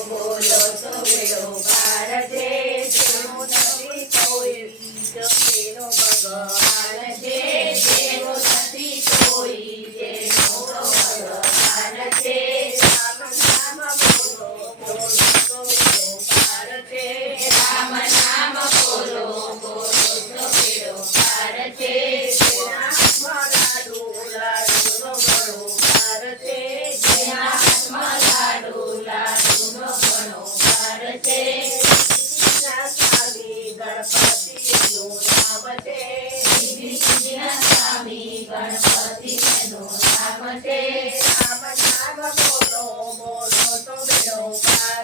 બોલો તો બેડો પાર છે જેનો નથી કોઈ તેનો ભગવાન છે જેનો નથી કોઈ તેનો ભગવાન છે રામ નામ બોલો બોલો તો બેડો પાર છે રામ નામ બોલો બોલો તો બેડો પાર છે જેના હાથમાં લાડુ લાડુનો ઘણો પાર છે જેના હાથમાં લાડુ લાડુનો ઘણો પાર છે સિદ્ધિના સ્વામી ગણપતિનું નામ છે સિદ્ધિના સ્વામી ગણપતિનું નામ છે રામ નામ બોલો બોલો તો બેડો પાર